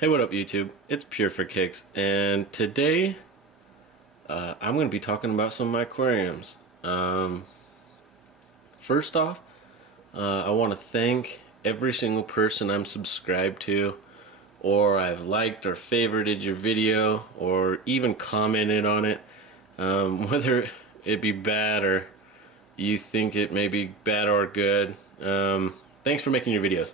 Hey, what up YouTube? It's Pure for Kicks, and today I'm going to be talking about some of my aquariums. First off, I want to thank every single person I'm subscribed to, or I've liked or favorited your video, or even commented on it, whether it be bad or you think it may be bad or good. Thanks for making your videos.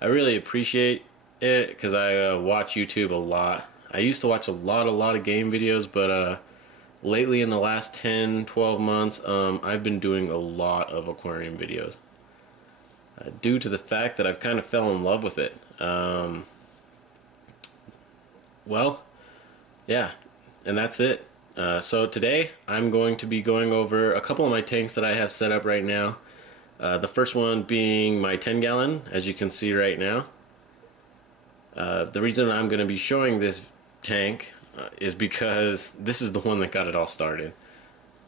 I really appreciate it because I watch YouTube a lot. I used to watch a lot of game videos, but lately in the last 10-12 months I've been doing a lot of aquarium videos due to the fact that I've kind of fell in love with it. Well, yeah, and that's it. So today I'm going to be going over a couple of my tanks that I have set up right now. The first one being my 10-gallon, as you can see right now. The reason I'm going to be showing this tank is because this is the one that got it all started.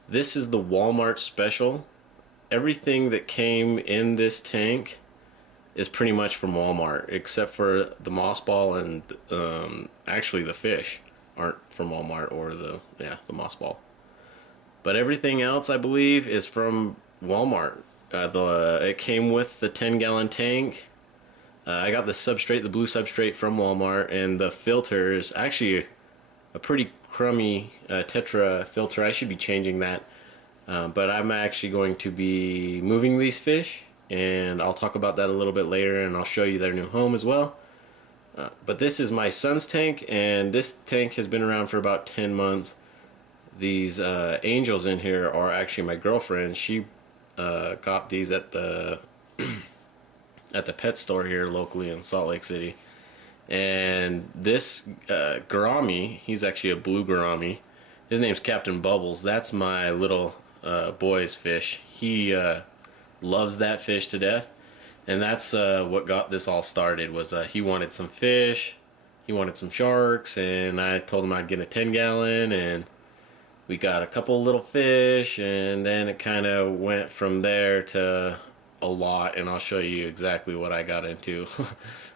This is the Walmart special. Everything that came in this tank is pretty much from Walmart, except for the moss ball and actually the fish aren't from Walmart, or the moss ball. But everything else, I believe, is from Walmart. It came with the 10-gallon tank. I got the substrate, the blue substrate, from Walmart, and the filter is actually a pretty crummy Tetra filter. I should be changing that, but I'm actually going to be moving these fish, and I'll talk about that a little bit later, and I'll show you their new home as well. But this is my son's tank, and this tank has been around for about 10 months. These angels in here are actually my girlfriend. She got these at the pet store here locally in Salt Lake City. And this gourami, he's actually a blue gourami. His name's Captain Bubbles. That's my little boy's fish. He loves that fish to death, and that's what got this all started. Was he wanted some fish, he wanted some sharks, and I told him I'd get a 10-gallon, and we got a couple little fish, and then it kind of went from there to a lot, and I'll show you exactly what I got into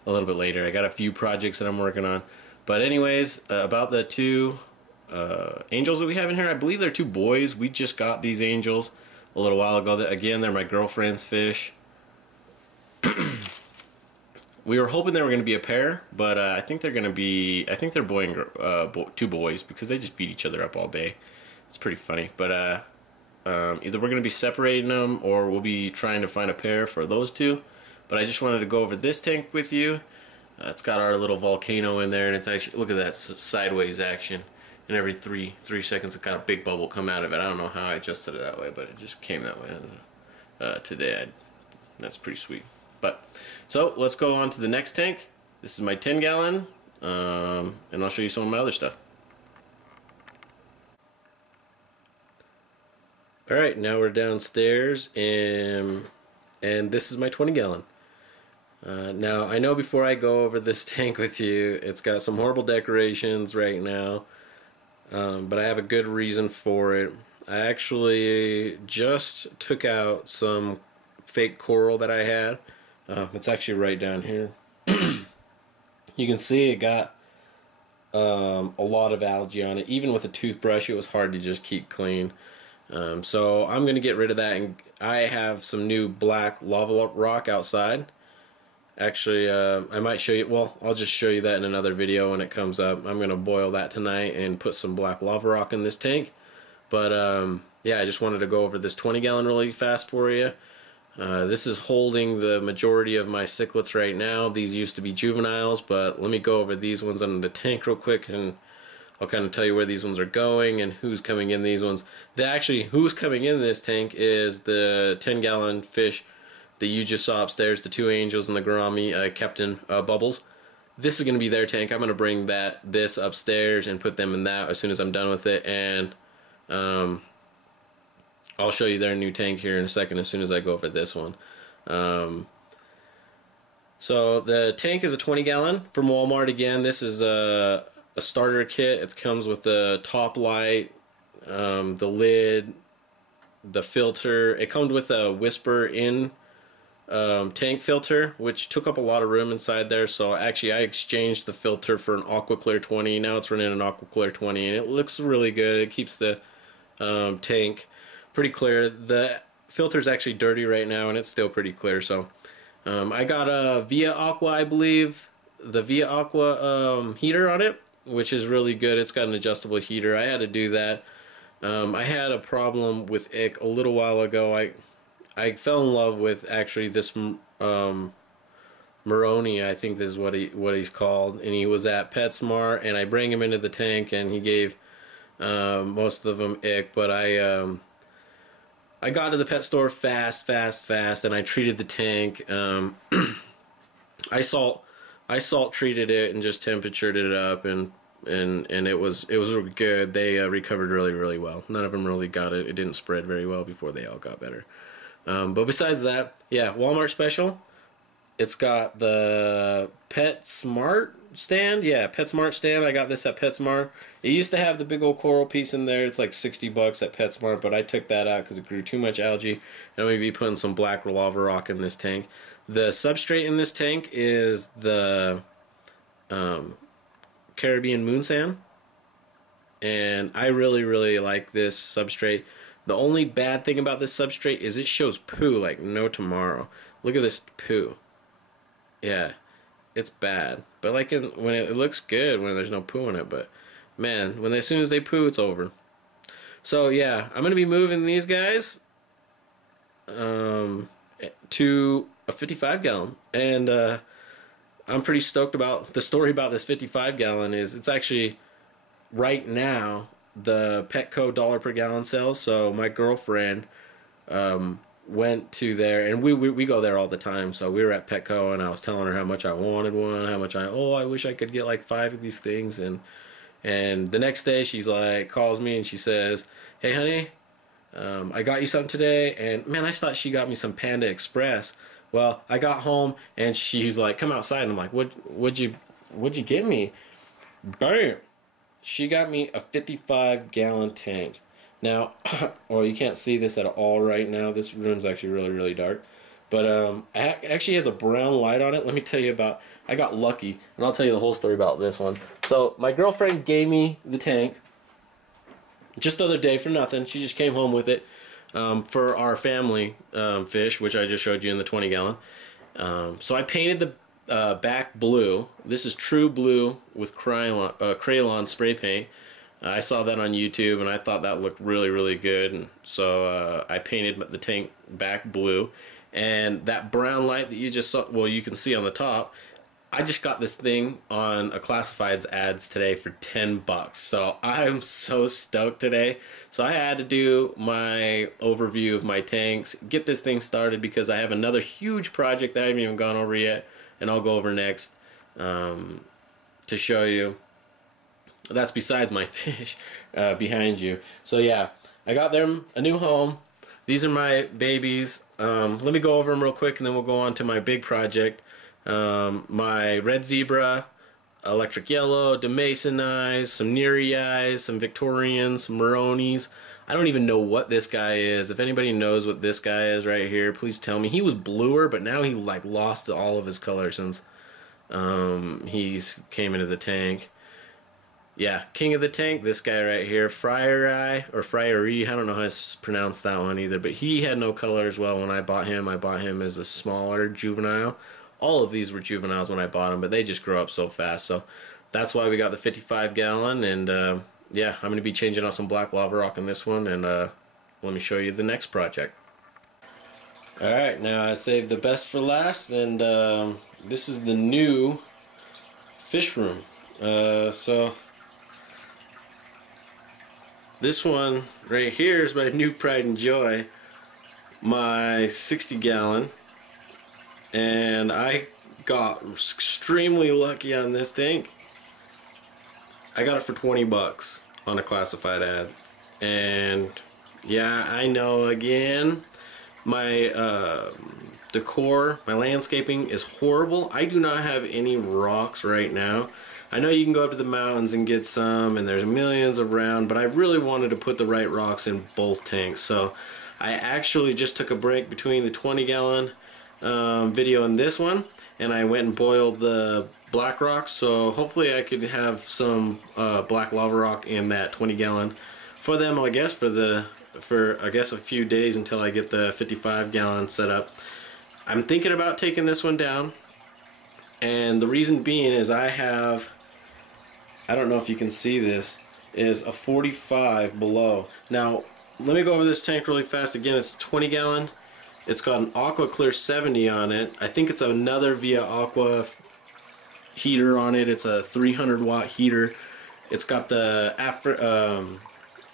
a little bit later. I got a few projects that I'm working on. But anyways, about the two angels that we have in here, I believe they're two boys. We just got these angels a little while ago. Again, they're my girlfriend's fish. We were hoping they were going to be a pair, but I think they're going to be, I think they're two boys, because they just beat each other up all day. It's pretty funny. But either we're going to be separating them, or we'll be trying to find a pair for those two. But I just wanted to go over this tank with you. It's got our little volcano in there, and it's actually, look at that sideways action. And every three seconds it got a big bubble come out of it. I don't know how I adjusted it that way, but it just came that way. Today, that's pretty sweet. But so let's go on to the next tank. This is my 10-gallon, and I'll show you some of my other stuff. Alright, now we're downstairs, and this is my 20-gallon. Now, I know before I go over this tank with you, it's got some horrible decorations right now, but I have a good reason for it. I actually just took out some fake coral that I had. It's actually right down here. You can see it got a lot of algae on it. Even with a toothbrush, it was hard to just keep clean. So I'm going to get rid of that, and I have some new black lava rock outside. Actually, I might show you, well, I'll just show you that in another video when it comes up. I'm going to boil that tonight and put some black lava rock in this tank. But yeah, I just wanted to go over this 20-gallon really fast for you. This is holding the majority of my cichlids right now. These used to be juveniles, but let me go over these ones under the tank real quick, and I'll kind of tell you where these ones are going and who's coming in these ones. Actually, who's coming in this tank is the 10-gallon fish that you just saw upstairs, the two angels and the gourami, Captain Bubbles. This is going to be their tank. I'm going to bring this upstairs and put them in that as soon as I'm done with it, and I'll show you their new tank here in a second as soon as I go over this one. So the tank is a 20-gallon from Walmart. Again, this is a starter kit. It comes with the top light, the lid, the filter. It comes with a whisper in tank filter, which took up a lot of room inside there. So actually I exchanged the filter for an AquaClear 20. Now it's running an AquaClear 20 and it looks really good. It keeps the tank pretty clear. The filter's actually dirty right now and it's still pretty clear. So I got a Via Aqua, I believe, the Via Aqua heater on it, which is really good. It's got an adjustable heater. I had to do that. I had a problem with ick a little while ago. I fell in love with actually this Mrmomtanks, I think this is what he's called, and he was at PetSmart, and I bring him into the tank, and he gave most of them ick, but I got to the pet store fast, and I treated the tank. I salt treated it and just temperatured it up, and it was really good. They recovered really well. None of them really got it. It didn't spread very well before they all got better. But besides that, yeah, Walmart special. It's got the PetSmart stand. Yeah, PetSmart stand. I got this at PetSmart. It used to have the big old coral piece in there. It's like $60 at PetSmart, but I took that out because it grew too much algae. And I'm going to be putting some black lava rock in this tank. The substrate in this tank is the Caribbean moon sand, and I really like this substrate. The only bad thing about this substrate is it shows poo like no tomorrow. Look at this poo. Yeah, it's bad. But like when it looks good when there's no poo in it. But man, as soon as they poo, it's over. So yeah, I'm gonna be moving these guys to a 55 gallon, and I'm pretty stoked about the story about this 55 gallon. It's actually right now the Petco $1 per gallon sale. So my girlfriend went to there, and we go there all the time. So we were at Petco, and I was telling her how much I wanted one, how much I wish I could get like 5 of these things. And the next day she's like, calls me and she says, "Hey honey, I got you something today." And man, I thought she got me some Panda Express. Well, I got home and she's like, "Come outside." And I'm like, what'd you get me? Bam! She got me a 55 gallon tank. Now, well, you can't see this at all right now. This room's actually really dark. But it actually has a brown light on it. Let me tell you about, I got lucky, and I'll tell you the whole story about this one. So my girlfriend gave me the tank just the other day for nothing. She just came home with it for our family fish, which I just showed you in the 20 gallon. So I painted the back blue. This is true blue with crayon spray paint. I saw that on YouTube and I thought that looked really good, and so I painted the tank back blue. And that brown light that you just saw, well, you can see on the top, I just got this thing on a classifieds ads today for $10. So I'm so stoked today. So I had to do my overview of my tanks, get this thing started, because I have another huge project that I haven't even gone over yet, and I'll go over next to show you. That's besides my fish behind you. So yeah, I got them a new home. These are my babies. Let me go over them real quick and then we'll go on to my big project. My red zebra, electric yellow, demasonized, some Nereis, some Victorians, some Maronis. I don't even know what this guy is. If anybody knows what this guy is right here, please tell me. He was bluer, but now he like lost all of his color since he's came into the tank. Yeah, king of the tank, this guy right here, Friary, or Friary, I don't know how to pronounce that one either, but he had no color as well when I bought him. I bought him as a smaller juvenile. All of these were juveniles when I bought them, but they just grow up so fast. So that's why we got the 55 gallon, and yeah, I'm going to be changing out some black lava rock in this one, and let me show you the next project. Alright, now I saved the best for last, and this is the new fish room. So this one right here is my new pride and joy, my 60 gallon, and I got extremely lucky on this tank. I got it for $20 on a classified ad, and yeah, I know, again, my decor, my landscaping is horrible. I do not have any rocks right now. I know you can go up to the mountains and get some, and there's millions around, but I really wanted to put the right rocks in both tanks. So I actually just took a break between the 20 gallon video in this one, and I went and boiled the black rock, so hopefully I could have some black lava rock in that 20-gallon for them, I guess, for I guess a few days until I get the 55-gallon set up. I'm thinking about taking this one down, and the reason being is I don't know if you can see this, is a 45 below. Now let me go over this tank really fast. Again, it's a 20-gallon. It's got an Aqua Clear 70 on it. I think it's another Via Aqua heater on it. It's a 300-watt heater. It's got the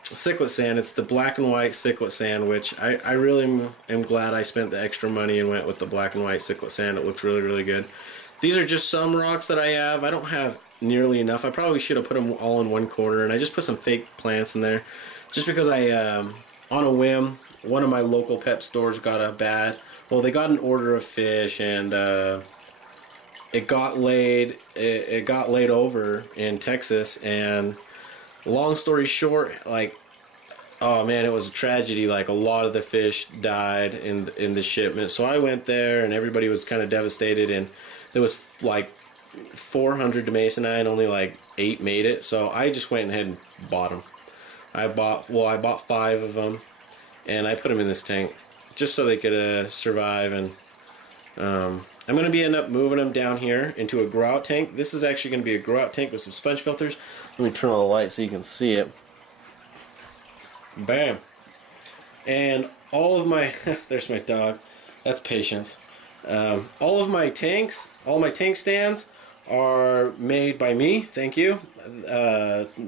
cichlid sand. It's the black and white cichlid sand, which I really am glad I spent the extra money and went with the black and white cichlid sand. It looks really, really good. These are just some rocks that I have. I don't have nearly enough. I probably should have put them all in one corner, and I just put some fake plants in there just because I, on a whim, one of my local pet stores got they got an order of fish, and it got laid over in Texas, and long story short, like, oh man, it was a tragedy. Like, a lot of the fish died in the shipment. So I went there, and everybody was kind of devastated, and there was like 400 Demasonite, only like 8 made it. So I just went ahead and bought them. I bought 5 of them, and I put them in this tank just so they could survive. And I'm going to end up moving them down here into a grow out tank. This is actually going to be a grow out tank with some sponge filters. Let me turn on the light so you can see it. Bam. And all of my there's my dog. That's Patience. All my tank stands are made by me. Thank you.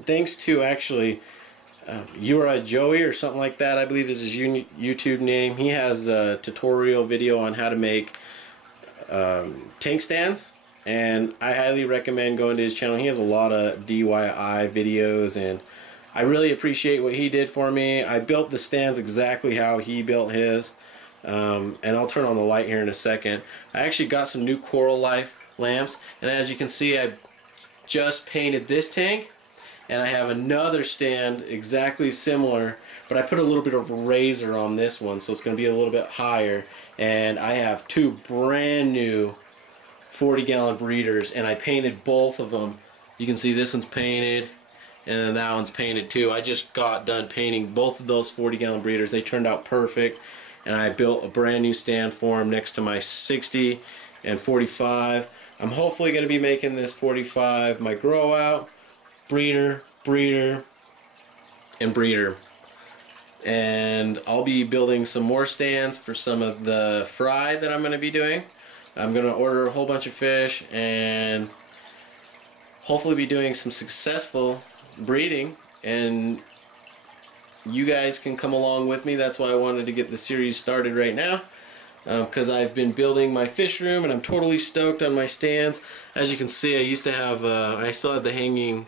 Thanks to actually uarujoey or something like that, I believe is his YouTube name. He has a tutorial video on how to make tank stands, and I highly recommend going to his channel. He has a lot of DIY videos, and I really appreciate what he did for me. I built the stands exactly how he built his, and I'll turn on the light here in a second. I actually got some new Coral Life lamps, and as you can see, I just painted this tank, and I have another stand exactly similar, but I put a little bit of razor on this one, so it's going to be a little bit higher. And I have 2 brand new 40-gallon breeders, and I painted both of them. You can see this one's painted, and then that one's painted too. I just got done painting both of those 40-gallon breeders. They turned out perfect, and I built a brand new stand for them next to my 60 and 45. I'm hopefully going to be making this 45 my grow out, breeder, and breeder. And I'll be building some more stands for some of the fry that I'm going to be doing. I'm going to order a whole bunch of fish and hopefully be doing some successful breeding, and you guys can come along with me. That's why I wanted to get the series started right now, because I've been building my fish room and I'm totally stoked on my stands. As you can see, I used to have I still have the hanging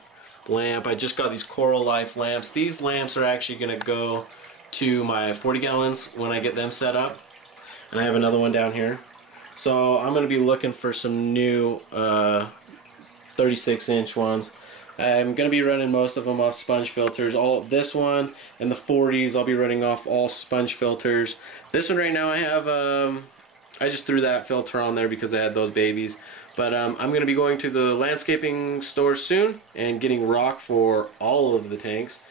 lamp. I just got these Coral Life lamps. These lamps are actually going to go to my 40 gallons when I get them set up, and I have another one down here. So I'm going to be looking for some new 36-inch ones. I'm going to be running most of them off sponge filters. All this one and the 40s, I'll be running off all sponge filters. This one right now I have I just threw that filter on there because I had those babies. But I'm going to be going to the landscaping store soon and getting rock for all of the tanks.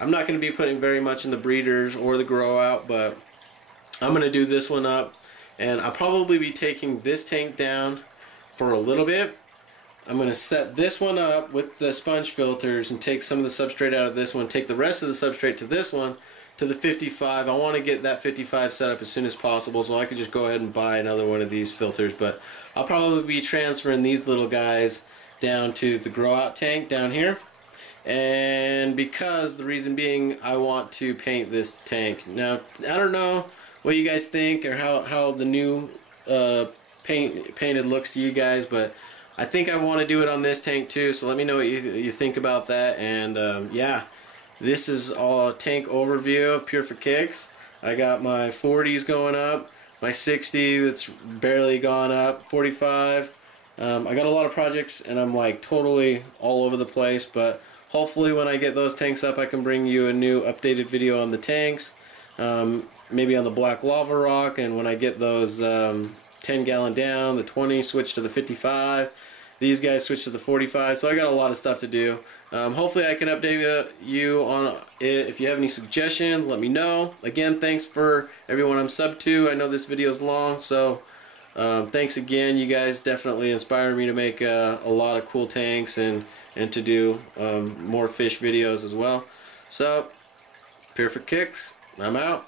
I'm not going to be putting very much in the breeders or the grow out, but I'm going to do this one up, and I'll probably be taking this tank down for a little bit. I'm going to set this one up with the sponge filters and take some of the substrate out of this one, take the rest of the substrate to this one, to the 55. I want to get that 55 set up as soon as possible, so I could just go ahead and buy another one of these filters. But I'll probably be transferring these little guys down to the grow out tank down here. And because the reason being, I want to paint this tank. Now, I don't know what you guys think or how the new painted looks to you guys, but I think I want to do it on this tank too, so let me know what you think about that. And yeah, this is all a tank overview of Pure for Kicks. I got my 40s going up, my 60 that's barely gone up, 45. I got a lot of projects and I'm like totally all over the place, but hopefully when I get those tanks up, I can bring you a new updated video on the tanks, maybe on the black lava rock, and when I get those 10 gallon down, the 20 switched to the 55. These guys switched to the 45, so I got a lot of stuff to do. Hopefully I can update you on it. If you have any suggestions, let me know. Again, thanks for everyone I'm subbed to. I know this video is long, so thanks again. You guys definitely inspired me to make a lot of cool tanks and to do more fish videos as well. So, Pure for Kicks, I'm out.